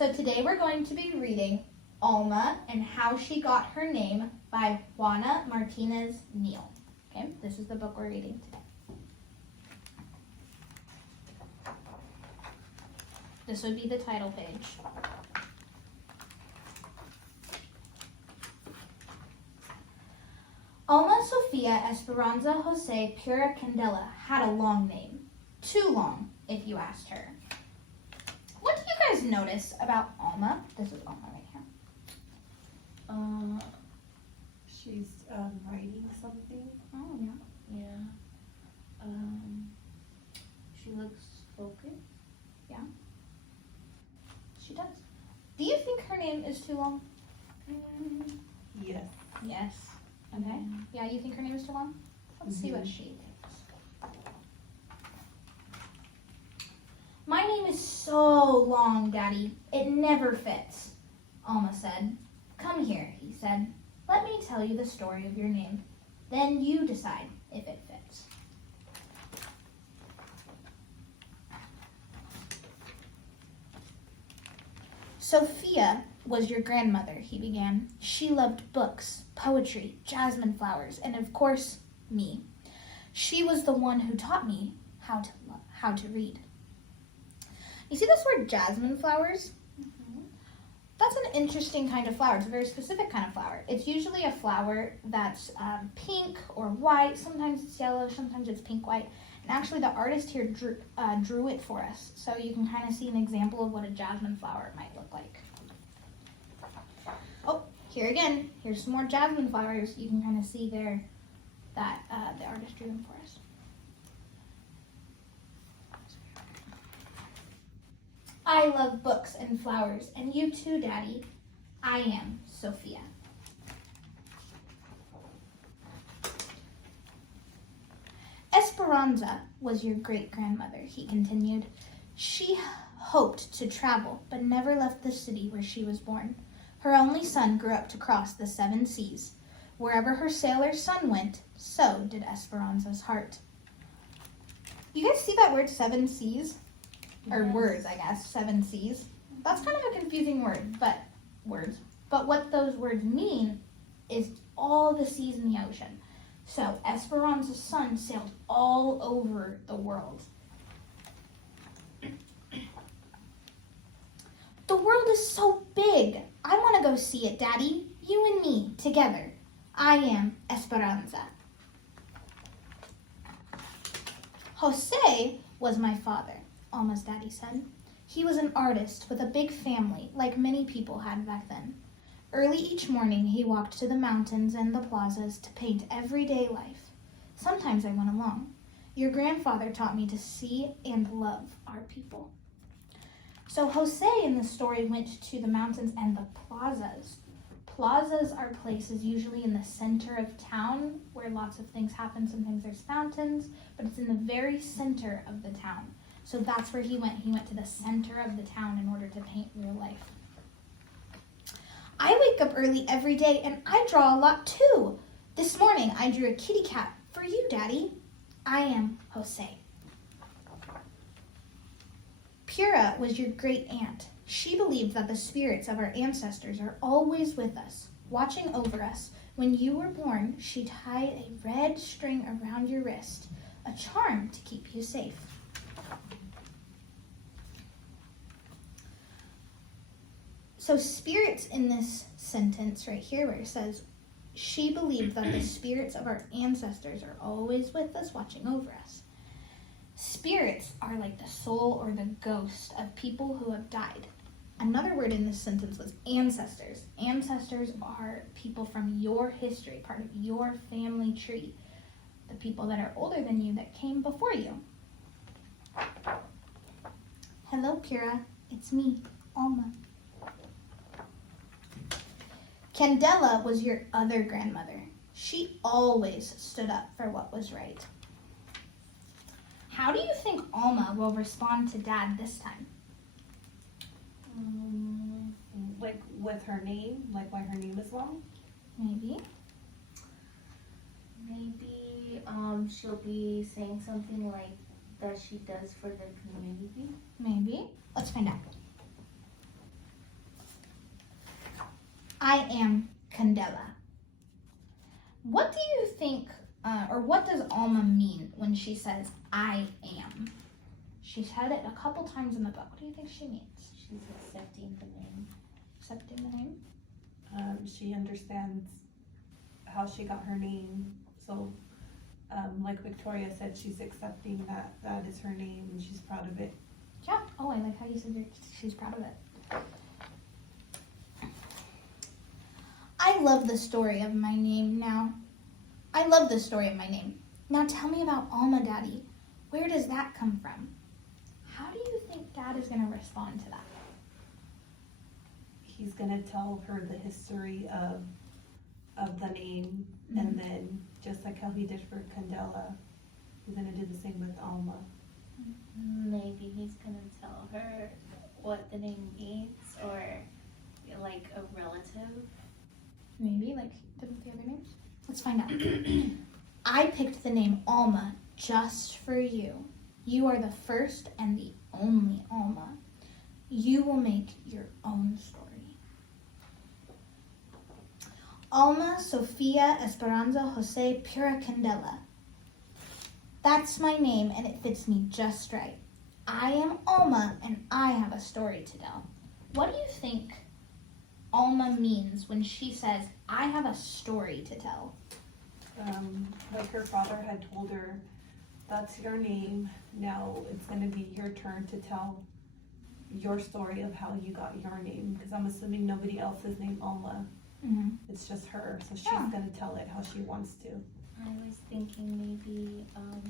So today we're going to be reading Alma and How She Got Her Name by Juana Martinez Neal. Okay, this is the book we're reading today. This would be the title page. Alma Sofia Esperanza Jose Pura Candela had a long name. Too long, if you asked her. What do you guys notice about Alma? This is Alma right here. She's writing something. Oh, yeah. Yeah. She looks focused. Yeah. She does. Do you think her name is too long? Yes. Yes. Okay. Yeah, you think her name is too long? Let's see what she thinks. My name is so long, Daddy. It never fits, Alma said. Come here, he said. Let me tell you the story of your name. Then you decide if it fits. Sophia was your grandmother, he began. She loved books, poetry, jasmine flowers, and of course, me. She was the one who taught me how to read. You see this word jasmine flowers? Mm-hmm. That's an interesting kind of flower. It's a very specific kind of flower. It's usually a flower that's pink or white. Sometimes it's yellow, sometimes it's pink-white. And actually the artist here drew it for us. So you can kind of see an example of what a jasmine flower might look like. Oh, here again. Here's some more jasmine flowers. You can kind of see there that the artist drew them for us. I love books and flowers, and you too, Daddy. I am Sophia. Esperanza was your great-grandmother, he continued. She hoped to travel, but never left the city where she was born. Her only son grew up to cross the 7 seas. Wherever her sailor son went, so did Esperanza's heart. You guys see that word 7 seas? Or Yes. words, I guess, 7 seas. That's kind of a confusing word, but what those words mean is all the seas in the ocean. So Esperanza's son sailed all over the world. The world is so big. I want to go see it, Daddy. You and me, together. I am Esperanza. Jose was my father, Alma's daddy said. He was an artist with a big family, like many people had back then. Early each morning, he walked to the mountains and the plazas to paint everyday life. Sometimes I went along. Your grandfather taught me to see and love our people. So Jose in the story went to the mountains and the plazas. Plazas are places usually in the center of town where lots of things happen. Sometimes there's fountains, but it's in the very center of the town. So that's where he went. He went to the center of the town in order to paint real life. I wake up early every day and I draw a lot too. This morning I drew a kitty cat for you, Daddy. I am Jose. Pura was your great aunt. She believed that the spirits of our ancestors are always with us, watching over us. When you were born, she tied a red string around your wrist, a charm to keep you safe. So spirits in this sentence right here where it says, she believed that the spirits of our ancestors are always with us, watching over us. Spirits are like the soul or the ghost of people who have died. Another word in this sentence was ancestors. Ancestors are people from your history, part of your family tree. The people that are older than you that came before you. Hello, Pura. It's me, Alma. Candela was your other grandmother. She always stood up for what was right. How do you think Alma will respond to Dad this time? Like with her name, like why her name is long? Maybe. Maybe she'll be saying something like that she does for the community. Maybe. Let's find out. I am Candela. What do you think, or what does Alma mean when she says, I am? She said it a couple times in the book. What do you think she means? She's accepting the name. Accepting the name? She understands how she got her name. So, like Victoria said, she's accepting that that is her name and she's proud of it. Yeah. Oh, I like how you said she's proud of it. I love the story of my name now. I love the story of my name. Now tell me about Alma, Daddy. Where does that come from? How do you think Dad is going to respond to that? He's gonna tell her the history of the name, and then just like how he did for Candela, he's gonna do the same with Alma. Maybe he's gonna tell her what the name means, or like a relative. Maybe, like the other names? Let's find out. I picked the name Alma just for you. You are the first and the only Alma. You will make your own story. Alma Sofia Esperanza Jose Pura Candela. That's my name and it fits me just right. I am Alma and I have a story to tell. What do you think Alma means when she says, I have a story to tell? Like her father had told her, that's your name, now it's gonna be your turn to tell your story of how you got your name, because I'm assuming nobody else is named Alma. Mm-hmm. It's just her, so she's Yeah. gonna tell it how she wants to. I was thinking maybe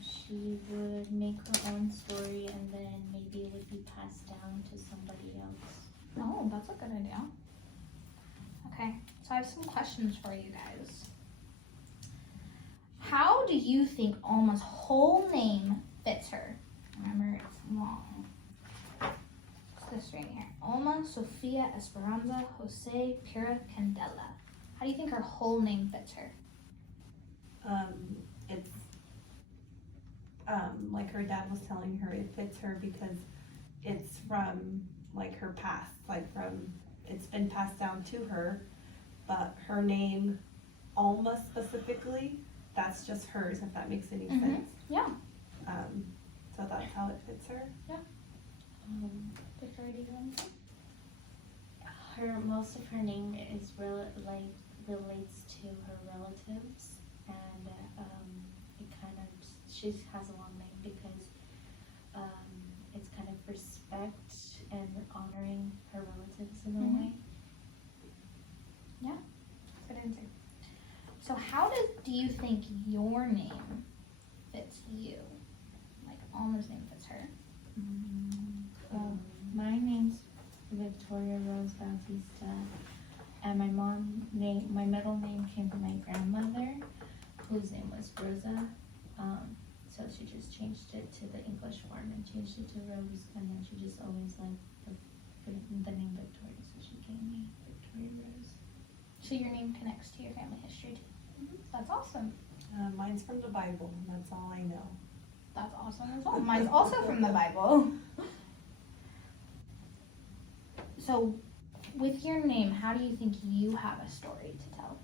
she would make her own story and then maybe it would be passed down to somebody else. Oh, that's a good idea. Okay, so I have some questions for you guys. How do you think Alma's whole name fits her? Remember, it's long. It's this right here. Alma Sofia Esperanza Jose Pura Candela. How do you think her whole name fits her? It's like her dad was telling her, it fits her because it's from like her past, like from, it's been passed down to her, but her name, Alma specifically, that's just hers, if that makes any sense. Yeah. So that's how it fits her. Victoria, do you want to? Most of her name is relates to her relatives, and it kind of, she has a long name because it's kind of respect and honoring her relatives in a way. Good answer. So how do you think your name fits you? Like Alma's name fits her. Well, my name's Victoria Rose Bautista, and my middle name came from my grandmother, whose name was Rosa. So she just changed it to the English form and changed it to Rose, and then she just always liked the name Victoria, so she gave me Victoria Rose. So your name connects to your family history too. That's awesome. Mine's from the Bible, and that's all I know. That's awesome as well. Mine's also from the Bible. So, with your name, how do you think you have a story to tell?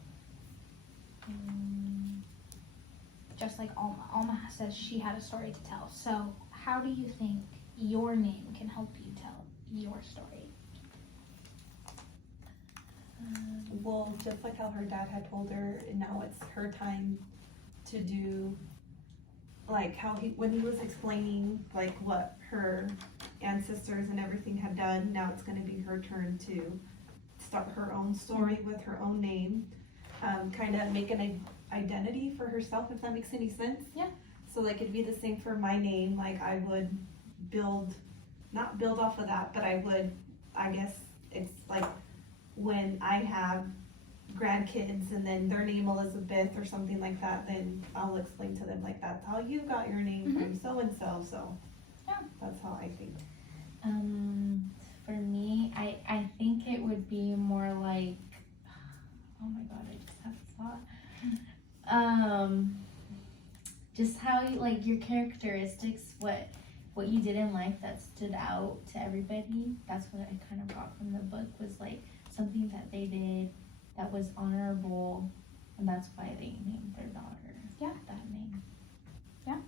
Just like Alma. Alma says she had a story to tell. So, how do you think your name can help you tell your story? Well, just like how her dad had told her, and now it's her time to do, like how when he was explaining like what her ancestors and everything had done, now it's going to be her turn to start her own story with her own name, kind of make an identity for herself, if that makes any sense. Yeah. So like it'd be the same for my name, like I would not build off of that, but I guess it's like when I have grandkids and then their name Elizabeth or something like that, then I'll explain to them like that's how you got your name from so and so. So Yeah. that's how I think. For me, I think it would be more like, oh my god, I just have a thought. Just how you, like your characteristics, what you did in life that stood out to everybody. That's what I kind of got from the book, was like something that they did that was honorable, and that's why they named their daughter Yeah. that name. Yeah.